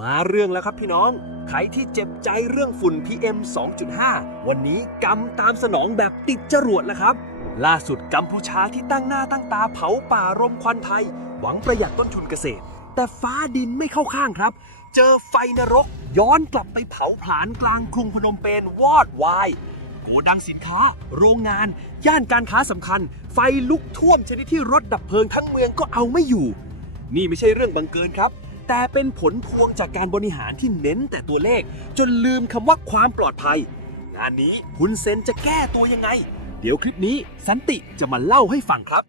มาเรื่องแล้วครับพี่น้อง ใครที่เจ็บใจเรื่องฝุ่น PM 2.5 วันนี้กำตามสนองแบบติดจรวดแล้วครับ ล่าสุดกัมพูชาที่ตั้งหน้าตั้งตาเผาป่ารมควันไทย หวังประหยัดต้นทุนเกษตร แต่ฟ้าดินไม่เข้าข้างครับ เจอไฟนรก ย้อนกลับไปเผาผลาญกลางกรุงพนมเปญวอดวายโกดังสินค้า โรงงาน ย่านการค้าสำคัญ ไฟลุกท่วมชนิดที่รถดับเพลิงทั้งเมืองก็เอาไม่อยู่ นี่ไม่ใช่เรื่องบังเกินครับ แต่เป็นผลพวงจากการบริหารที่เน้นแต่ตัวเลข จนลืมคำว่าความปลอดภัย งานนี้คุณเซนจะแก้ตัวยังไง เดี๋ยวคลิปนี้สันติจะมาเล่าให้ฟังครับ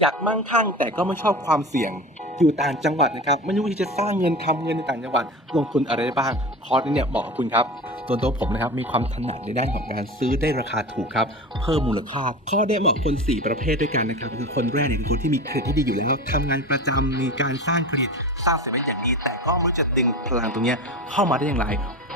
อยากมั่งคั่งแต่ก็ไม่ชอบความเสี่ยง อยู่ต่างจังหวัดนะครับไม่รู้ที่จะสร้างเงินทำเงินในต่างจังหวัด ลงทุนอะไรได้บ้าง คอร์สนี้เนี่ยเหมาะกับคุณครับส่วนตัวผมนะครับมีความถนัดในด้านของการซื้อได้ราคาถูกครับเพิ่มมูลค่าข้อได้เหมาะกับคน 4 ประเภทด้วยกันนะครับคือคนแรกเนี่ยคือคนที่มีเครดิตที่ดีอยู่แล้วทำงานประจำมีการสร้างเครดิตสร้างเสร็จเป็นอย่างดี แต่ก็ไม่จะดึงพลังตรงนี้เข้ามาได้อย่างไร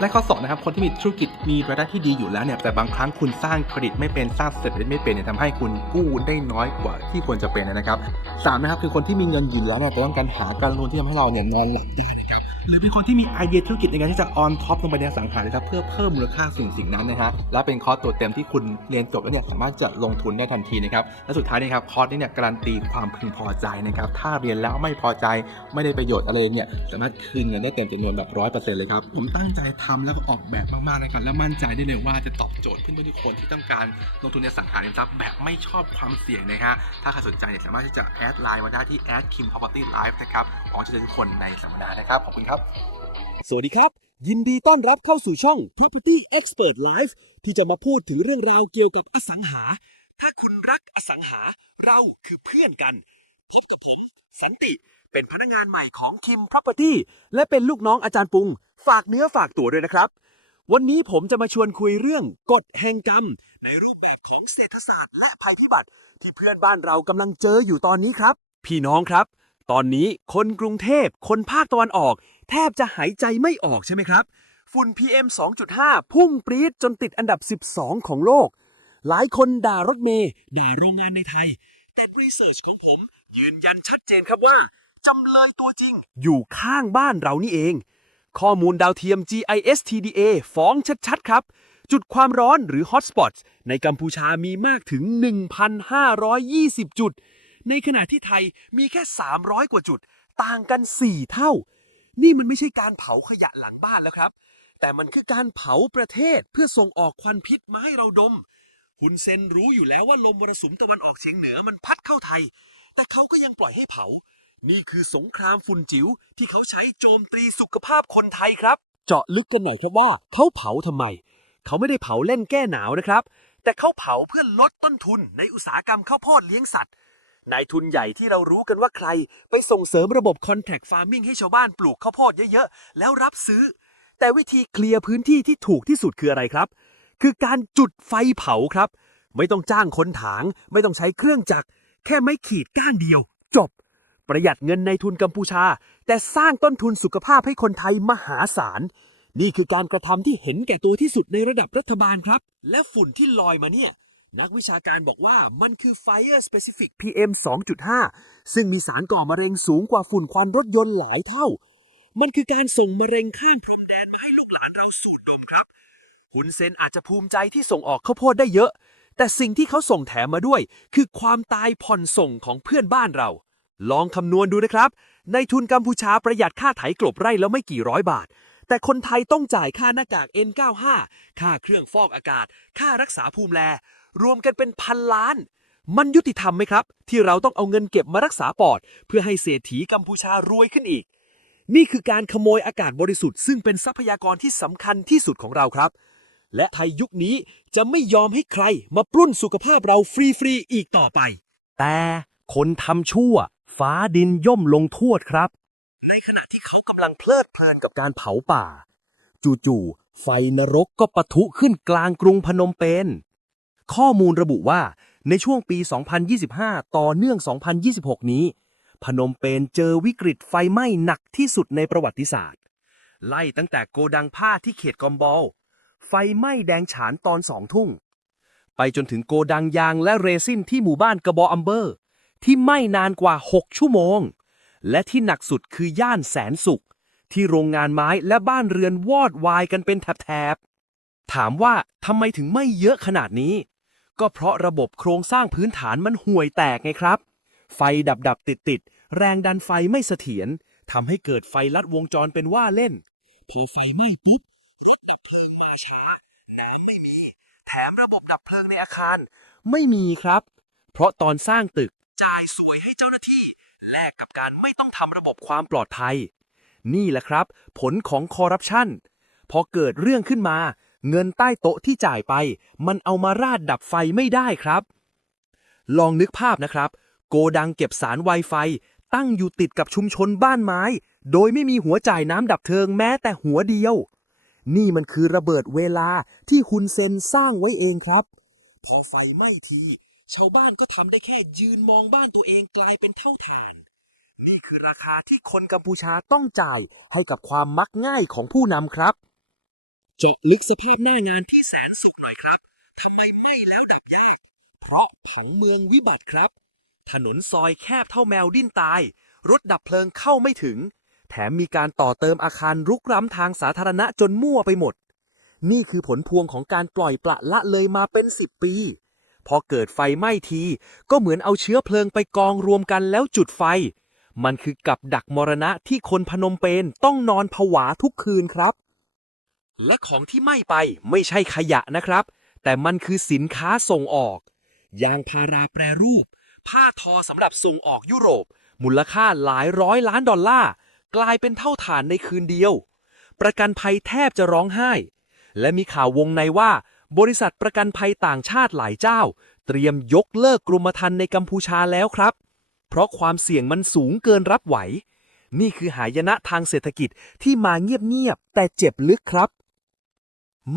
และข้อสองนะครับคนที่มีธุรกิจมีรายได้ที่ดีอยู่แล้วเนี่ยแต่บางครั้งคุณสร้างเครดิตไม่เป็นสร้างเสร็จไม่เป็นเนี่ยทำให้คุณกู้ได้น้อยกว่าที่ควรจะเป็นนะครับสามนะครับคือคนที่มีเงินอยู่แล้วเนี่ยแต่ต้องการหาการลงทุนที่ทำให้เราเนี่ยนอนหลับได้นะครับ หรือเป็นคนที่มีไอเดียธุรกิจในการที่จะออนท็อปลงไปในสังหาริมทรัพย์เพื่อเพิ่มมูลค่าสิ่งสิ่งนั้นนะฮะและเป็นคอร์สตัวเต็มที่คุณเรียนจบแล้วเนี่ยสามารถจะลงทุนได้ทันทีนะครับและสุดท้ายนะครับคอร์สนี้เนี่ยการันตีความพึงพอใจนะครับถ้าเรียนแล้วไม่พอใจไม่ได้ประโยชน์อะไรเนี่ยสามารถคืนเงินได้เต็มจำนวนแบบร้อยเปอร์เซ็นต์เลยครับผมตั้งใจทำแล้วก็ออกแบบมากๆนะครับและมั่นใจได้เลยว่าจะตอบโจทย์เพื่อนๆทุกคนที่ต้องการลงทุนในสังหาริมทรัพย์แบบไม่ชอบความเสี่ยงนะฮะถ้าใครสนใจเนี่ยสามารถที่จะแอดไลน์มาได้ที่ a d kim property live นะครับขอเชิญทุกคนในสัมมนานะครับขอบคุณครับสวัสดีครับ ยินดีต้อนรับเข้าสู่ช่อง Property Expert Live ที่จะมาพูดถึงเรื่องราวเกี่ยวกับอสังหา ถ้าคุณรักอสังหาเราคือเพื่อนกัน สันติเป็นพนักงานใหม่ของ Kim Property และเป็นลูกน้องอาจารย์ปุง ฝากเนื้อฝากตัวด้วยนะครับ วันนี้ผมจะมาชวนคุยเรื่องกฎแห่งกรรม ในรูปแบบของเศรษฐศาสตร์ และภัยพิบัติที่เพื่อนบ้านเรากำลังเจออยู่ตอนนี้ครับ พี่น้องครับ ตอนนี้คนกรุงเทพ คนภาคตะวันออก แทบจะหายใจไม่ออกใช่ไหมครับ ฝุ่น PM 2.5 พุ่งปรี๊ดจนติดอันดับ 12 ของโลก หลายคนด่ารถเมย์ด่าโรงงานในไทย แต่รีเสิร์ชของผมยืนยันชัดเจนครับว่าจำเลยตัวจริง อยู่ข้างบ้านเรานี่เอง ข้อมูลดาวเทียม GIS TDA ฟ้องชัดๆ ครับ จุดความร้อนหรือ Hotspot ในกัมพูชามีมากถึง 1,520 จุด ในขณะที่ไทยมีแค่ 300 กว่าจุด ต่างกัน 4 เท่า นี่มันไม่ใช่การเผาขยะหลังบ้านแล้วครับ แต่มันคือการเผาประเทศเพื่อส่งออกควันพิษมาให้เราดม คุณเซนรู้อยู่แล้วว่าลมมรสุมตะวันออกเฉียงเหนือมันพัดเข้าไทย แต่เขาก็ยังปล่อยให้เผา นี่คือสงครามฝุ่นจิ๋วที่เขาใช้โจมตีสุขภาพคนไทยครับ เจาะลึกกันหน่อยครับว่าเขาเผาทำไม เขาไม่ได้เผาเล่นแก้หนาวนะครับ แต่เขาเผาเพื่อลดต้นทุนในอุตสาหกรรมข้าวโพดเลี้ยงสัตว์ นายทุนใหญ่ที่เรารู้กันว่าใคร ไปส่งเสริมระบบ Contact Farming ให้ชาวบ้านปลูกข้าวโพดเยอะๆ แล้วรับซื้อ แต่วิธีเคลียร์พื้นที่ที่ถูกที่สุดคืออะไรครับ คือการจุดไฟเผาครับ ไม่ต้องจ้างคนถาง ไม่ต้องใช้เครื่องจักร แค่ไม่ขีดก้านเดียว จบ ประหยัดเงินในทุนกัมพูชา แต่สร้างต้นทุนสุขภาพให้คนไทยมหาศาลนี่คือการกระทำที่เห็นแก่ตัวที่สุดในระดับรัฐบาลครับ และฝุ่นที่ลอยมาเนี่ย นักวิชาการบอกว่ามันคือ Fire Specific PM 2.5 ซึ่งมีสารก่อมะเร็งสูงกว่าฝุ่นควันรถยนต์หลายเท่า มันคือการส่งมะเร็งข้ามพรมแดนมาให้ลูกหลานเราสูดดมครับคุณเซนอาจจะภูมิใจที่ส่งออกข้าวโพดได้เยอะ แต่สิ่งที่เขาส่งแถมมาด้วย คือความตายผ่อนส่งของเพื่อนบ้านเรา ลองคำนวณดูนะครับ ในทุนกัมพูชาประหยัดค่าไถกลบไร่แล้วไม่กี่ร้อยบาทแต่คนไทยต้องจ่ายค่าหน้ากาก N95 ค่าเครื่องฟอกอากาศ ค่ารักษาภูมิแล รวมกันเป็นพันล้าน มันยุติธรรมไหมครับ ที่เราต้องเอาเงินเก็บมารักษาปอด เพื่อให้เศรษฐีกัมพูชารวยขึ้นอีก นี่คือการขโมยอากาศบริสุทธิ์ซึ่งเป็นทรัพยากรที่สำคัญที่สุดของเราครับ และไทยยุคนี้จะไม่ยอมให้ใครมาปล้นสุขภาพเราฟรีๆอีกต่อไป แต่คนทำชั่ว ฟ้าดินย่อมลงโทษครับ ในขณะที่เขากำลังเพลิดเพลินกับการเผาป่า จู่ๆไฟนรกก็ปะทุขึ้นกลางกรุงพนมเปญ ข้อมูลระบุว่าในช่วงปี 2025 ต่อเนื่อง 2026 นี้ พนมเปญเจอวิกฤตไฟไหม้หนักที่สุดในประวัติศาสตร์ ไล่ตั้งแต่โกดังผ้าที่เขตกอมบอล ไฟไหม้แดงฉานตอนสองทุ่ง ไปจนถึงโกดังยางและเรซินที่หมู่บ้านกระบออัมเบอร์ ที่ไหม้นานกว่า 6 ชั่วโมง และที่หนักสุดคือย่านแสนสุข ที่โรงงานไม้และบ้านเรือนวอดวายกันเป็นแถบๆถามว่าทำไมถึงไม่เยอะขนาดนี้ ก็เพราะระบบโครงสร้างพื้นฐานมันห่วยแตกไงครับ ไฟดับดับติดติดแรงดันไฟไม่เสถียรทำให้เกิดไฟลัดวงจรเป็นว่าเล่น พอไฟไหม้ปุ๊บรถดับเพลิงมาช้าน้ำไม่มี แถมระบบดับเพลิงในอาคาร ไม่มีครับ เพราะตอนสร้างตึกจ่ายสวยให้เจ้าหน้าที่ แลกกับการไม่ต้องทำระบบความปลอดภัย นี่แหละครับ ผลของคอร์รัปชันพอเกิดเรื่องขึ้นมา เงินใต้โต๊ะที่จ่ายไป มันเอามาราดดับไฟไม่ได้ครับ ลองนึกภาพนะครับ โกดังเก็บสาร Wi-Fi ตั้งอยู่ติดกับชุมชนบ้านไม้ โดยไม่มีหัวจ่ายน้ำดับเพลิงแม้แต่หัวเดียว นี่มันคือระเบิดเวลาที่ฮุนเซนสร้างไว้เองครับ พอไฟไหม้ที ชาวบ้านก็ทำได้แค่ยืนมองบ้านตัวเองกลายเป็นเท่าแทนนี่คือราคาที่คนกัมพูชาต้องจ่ายให้กับความมักง่ายของผู้นำครับ เจาะลึกสภาพหน้างานที่แสนสุขหน่อยครับทำไมไหม้แล้วดับยาก เพราะผังเมืองวิบัติครับ ถนนซอยแคบเท่าแมวดิ้นตาย รถดับเพลิงเข้าไม่ถึง แถมมีการต่อเติมอาคารรุกร้ำทางสาธารณะจนมั่วไปหมด นี่คือผลพวงของการปล่อยปละละเลยมาเป็นสิบปี พอเกิดไฟไหม้ที ก็เหมือนเอาเชื้อเพลิงไปกองรวมกันแล้วจุดไฟ มันคือกับดักมรณะที่คนพนมเปญต้องนอนผวาทุกคืนครับ และของที่ไหม้ไปไม่ใช่ขยะนะครับ แต่มันคือสินค้าส่งออก ยางพาราแปรรูป ผ้าทอสำหรับส่งออกยุโรป มูลค่าหลายร้อยล้านดอลลาร์ กลายเป็นเท่าฐานในคืนเดียว ประกันภัยแทบจะร้องไห้ และมีข่าววงในว่า บริษัทประกันภัยต่างชาติหลายเจ้า เตรียมยกเลิกกรมธรรม์ในกัมพูชาแล้วครับ เพราะความเสี่ยงมันสูงเกินรับไหว นี่คือหายนะทางเศรษฐกิจที่มาเงียบๆแต่เจ็บลึกครับ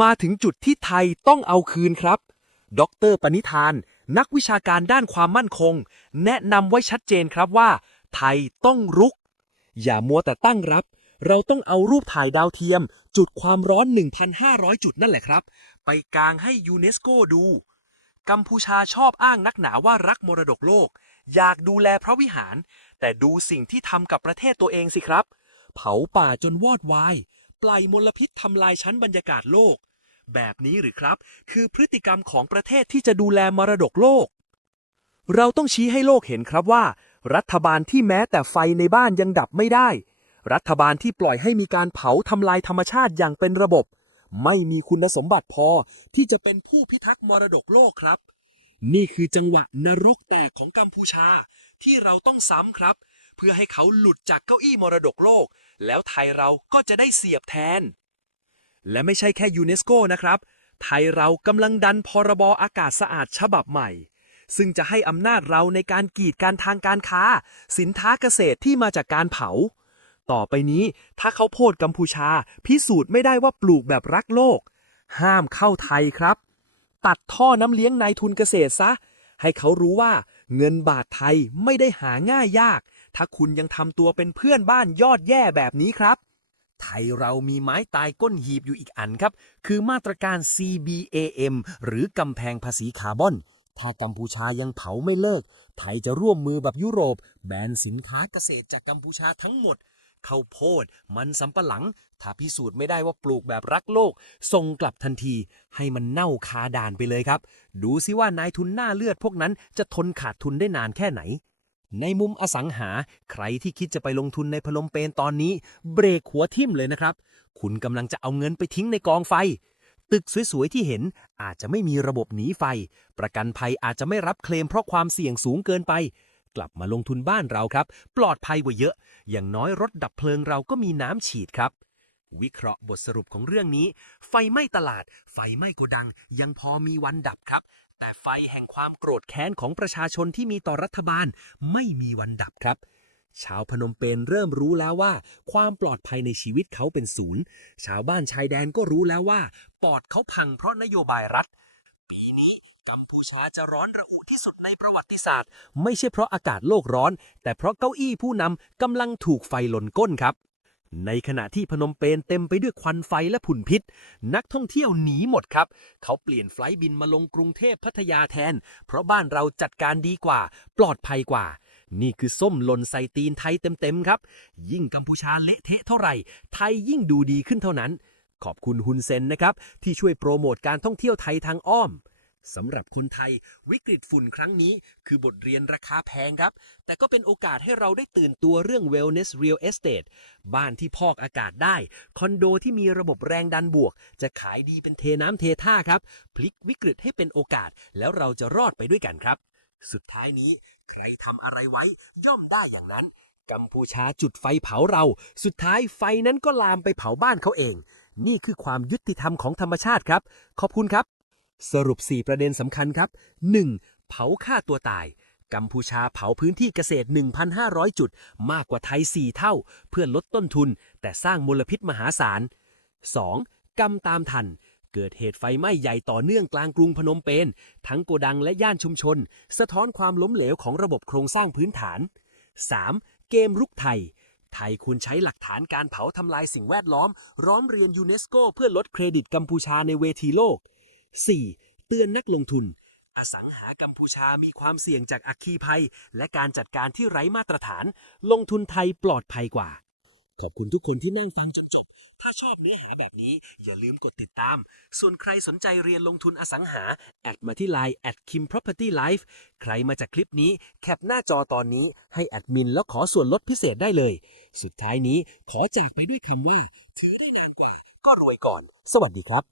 มาถึงจุดที่ไทยต้องเอาคืนครับ ดรปณิธาน นักวิชาการด้านความมั่นคง แนะนำไว้ชัดเจนครับว่า ไทยต้องรุก อย่ามัวแต่ตั้งรับ เราต้องเอารูปถ่ายดาวเทียม จุดความร้อน 1,500 จุดนั่นแหละครับ ไปกางให้ยูเนสโกดู กัมพูชาชอบอ้างนักหนาว่ารักมรดกโลก อยากดูแลพระวิหาร แต่ดูสิ่งที่ทำกับประเทศตัวเองสิครับ เผาป่าจนวอดวาย ปล่อยมลพิษทำลายชั้นบรรยากาศโลก แบบนี้หรือครับ คือพฤติกรรมของประเทศที่จะดูแลมรดกโลก เราต้องชี้ให้โลกเห็นครับว่า รัฐบาลที่แม้แต่ไฟในบ้านยังดับไม่ได้ รัฐบาลที่ปล่อยให้มีการเผาทำลายธรรมชาติอย่างเป็นระบบ ไม่มีคุณสมบัติพอที่จะเป็นผู้พิทักษ์มรดกโลกครับ นี่คือจังหวะนรกแตกของกัมพูชา ที่เราต้องซ้ำครับ เพื่อให้เขาหลุดจากเก้าอี้มรดกโลก แล้วไทยเราก็จะได้เสียบแทน และไม่ใช่แค่ยูเนสโกนะครับ ไทยเรากำลังดันพรบอากาศสะอาดฉบับใหม่ ซึ่งจะให้อำนาจเราในการกีดการทางการค้า สินค้าเกษตรที่มาจากการเผา ต่อไปนี้ถ้าเขาโพดกัมพูชา พิสูจน์ไม่ได้ว่าปลูกแบบรักโลก ห้ามเข้าไทยครับ ตัดท่อน้ำเลี้ยงนายทุนเกษตรซะ ให้เขารู้ว่าเงินบาทไทยไม่ได้หาง่ายยาก ถ้าคุณยังทำตัวเป็นเพื่อนบ้านยอดแย่แบบนี้ครับ ไทยเรามีไม้ตายก้นหีบอยู่อีกอันครับ คือมาตรการ CBAM หรือกำแพงภาษีคาร์บอน ถ้ากัมพูชายังเผาไม่เลิก ไทยจะร่วมมือแบบยุโรป แบนสินค้าเกษตรจากกัมพูชาทั้งหมดข้าวโพด มันสำปะหลัง ถ้าพิสูจน์ไม่ได้ว่าปลูกแบบรักโลก ส่งกลับทันที ให้มันเน่าคาด่านไปเลยครับ ดูซิว่านายทุนหน้าเลือดพวกนั้นจะทนขาดทุนได้นานแค่ไหน ในมุมอสังหา ใครที่คิดจะไปลงทุนในพนมเปญตอนนี้ เบรกหัวทิ่มเลยนะครับ คุณกำลังจะเอาเงินไปทิ้งในกองไฟ ตึกสวยๆที่เห็นอาจจะไม่มีระบบหนีไฟ ประกันภัยอาจจะไม่รับเคลมเพราะความเสี่ยงสูงเกินไป กลับมาลงทุนบ้านเราครับ ปลอดภัยกว่าเยอะ อย่างน้อยรถดับเพลิงเราก็มีน้ำฉีดครับวิเคราะห์บทสรุปของเรื่องนี้ ไฟไหม้ตลาด ไฟไหม้โกดัง ยังพอมีวันดับครับ แต่ไฟแห่งความโกรธแค้นของประชาชนที่มีต่อรัฐบาลไม่มีวันดับครับ ชาวพนมเปญเริ่มรู้แล้วว่า ความปลอดภัยในชีวิตเขาเป็นศูนย์ ชาวบ้านชายแดนก็รู้แล้วว่า ปอดเขาพังเพราะนโยบายรัฐ ปีนี้กัมพูชาจะร้อนระอุที่สุดในประวัติศาสตร์ ไม่ใช่เพราะอากาศโลกร้อน แต่เพราะเก้าอี้ผู้นำกำลังถูกไฟลนก้นครับ ในขณะที่พนมเปญเต็มไปด้วยควันไฟและฝุ่นพิษ นักท่องเที่ยวหนีหมดครับ เขาเปลี่ยนไฟล์บินมาลงกรุงเทพพัทยาแทน เพราะบ้านเราจัดการดีกว่า ปลอดภัยกว่า นี่คือส้มหล่นใส่ตีนไทยเต็มๆครับ ยิ่งกัมพูชาเละเทะเท่าไหร่ ไทยยิ่งดูดีขึ้นเท่านั้น ขอบคุณฮุนเซนนะครับที่ช่วยโปรโมทการท่องเที่ยวไทยทางอ้อม สำหรับคนไทยวิกฤตฝุ่นครั้งนี้ คือบทเรียนราคาแพงครับ แต่ก็เป็นโอกาสให้เราได้ตื่นตัวเรื่อง wellness real estate บ้านที่พอกอากาศได้ คอนโดที่มีระบบแรงดันบวก จะขายดีเป็นเทน้ำเทท่าครับ พลิกวิกฤตให้เป็นโอกาส แล้วเราจะรอดไปด้วยกันครับ สุดท้ายนี้ ใครทำอะไรไว้ย่อมได้อย่างนั้น กัมพูชาจุดไฟเผาเรา สุดท้ายไฟนั้นก็ลามไปเผาบ้านเขาเอง นี่คือความยุติธรรมของธรรมชาติครับ ขอบคุณครับ สรุป 4 ประเด็นสำคัญครับ 1. เผาฆ่าตัวตาย กัมพูชาเผาพื้นที่เกษตร 1,500 จุด มากกว่าไทย 4 เท่า เพื่อลดต้นทุน แต่สร้างมลพิษมหาศาล 2. กรรมตามทัน เกิดเหตุไฟไหม้ใหญ่ต่อเนื่องกลางกรุงพนมเปญ ทั้งโกดังและย่านชุมชน สะท้อนความล้มเหลวของระบบโครงสร้างพื้นฐาน 3. เกมรุกไทย ไทยควรใช้หลักฐานการเผาทำลายสิ่งแวดล้อม ร้อมเรียนยูเนสโกเพื่อลดเครดิตกัมพูชาในเวทีโลก 4. เตือนนักลงทุน อสังหากัมพูชามีความเสี่ยงจากอัคคีภัย และการจัดการที่ไร้มาตรฐาน ลงทุนไทยปลอดภัยกว่า ขอบคุณทุกคนที่นั่งฟังจนจบ ถ้าชอบเนื้อหาแบบนี้อย่าลืมกดติดตาม ส่วนใครสนใจเรียนลงทุนอสังหา แอดมาที่ Line at kim property life ใครมาจากคลิปนี้ แคปหน้าจอตอนนี้ให้แอดมินแล้วขอส่วนลดพิเศษได้เลย สุดท้ายนี้ขอจากไปด้วยคำว่า ถือได้นานกว่า ก็รวยก่อน สวัสดีครับ